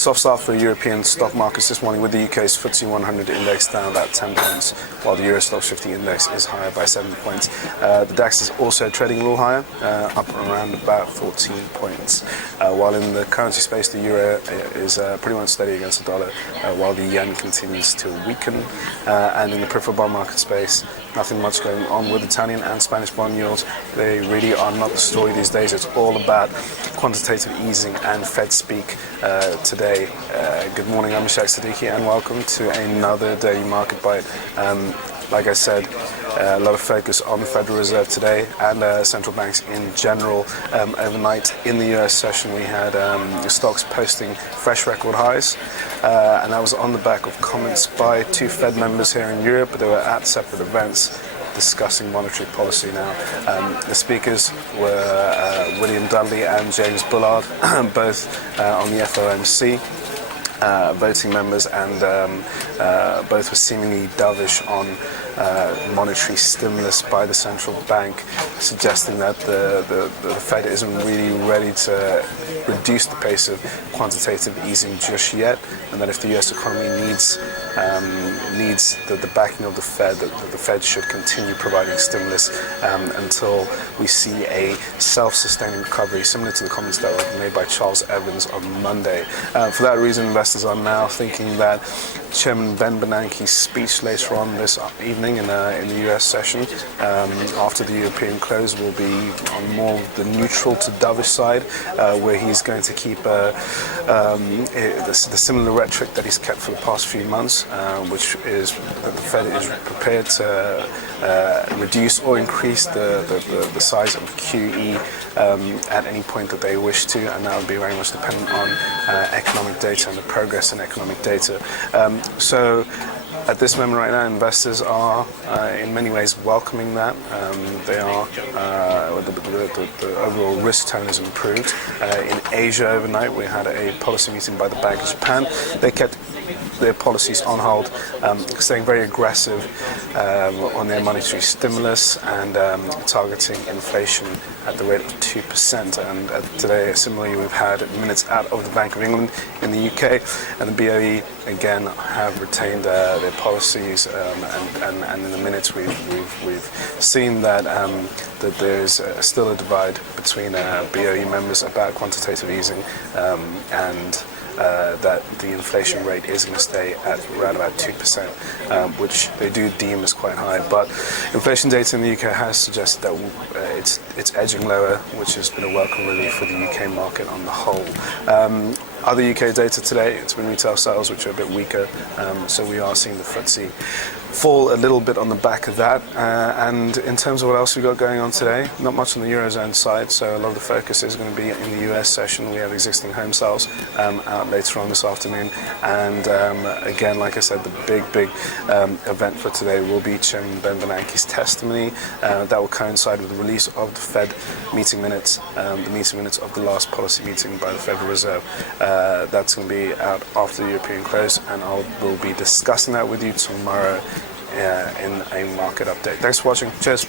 Soft start for European stock markets this morning, with the UK's FTSE 100 index down about 10 points, while the Euro Stoxx 50 index is higher by 7 points. The DAX is also trading a little higher, up around about 14 points. While in the currency space, the euro is pretty much steady against the dollar, while the yen continues to weaken. And in the peripheral bond market space, nothing much going on with Italian and Spanish bond yields. They really are not the story these days. It's all about quantitative easing and Fed speak today. Good morning, I'm Ishaq, Siddiqi, and welcome to another daily market bite. Like I said, a lot of focus on the Federal Reserve today and central banks in general. Overnight in the US session, we had stocks posting fresh record highs, and that was on the back of comments by two Fed members here in Europe, but they were at separate events discussing monetary policy now. The speakers were William Dudley and James Bullard, both on the FOMC. Voting members, and both were seemingly dovish on monetary stimulus by the central bank, suggesting that the Fed isn't really ready to reduce the pace of quantitative easing just yet, and that if the US economy needs the backing of the Fed, that the Fed should continue providing stimulus until we see a self-sustaining recovery, similar to the comments that were made by Charles Evans on Monday. For that reason, investors are now thinking that Chairman Bernanke's speech later on this evening in the US session, after the European close, will be on more the neutral to dovish side, where he's going to keep the similar rhetoric that he's kept for the past few months, which is that the Fed is prepared to reduce or increase the size of QE at any point that they wish to, and that would be very much dependent on economic data and the progress in economic data. So at this moment right now, investors are in many ways welcoming that. They are, the overall risk tone has improved. In Asia overnight, we had a policy meeting by the Bank of Japan. They kept their policies on hold, staying very aggressive on their monetary stimulus and targeting inflation at the rate of 2%. And today, similarly, we've had minutes out of the Bank of England in the UK, and the BOE again have retained their policies. And in the minutes, we've seen that that there's still a divide between BOE members about quantitative easing and that the inflation rate is going to stay at around about 2%, which they do deem as quite high. But inflation data in the UK has suggested that it's edging lower, which has been a welcome relief for the UK market on the whole. Other UK data today, it's been retail sales, which are a bit weaker, so we are seeing the FTSE fall a little bit on the back of that. And in terms of what else we've got going on today, not much on the Eurozone side, so a lot of the focus is going to be in the US session. We have existing home sales out later on this afternoon, and again, like I said, the big event for today will be Chairman Bernanke's testimony. That will coincide with the release of the Fed meeting minutes, the meeting minutes of the last policy meeting by the Federal Reserve. That's going to be out after the European close, and we'll be discussing that with you tomorrow in a market update. Thanks for watching. Cheers.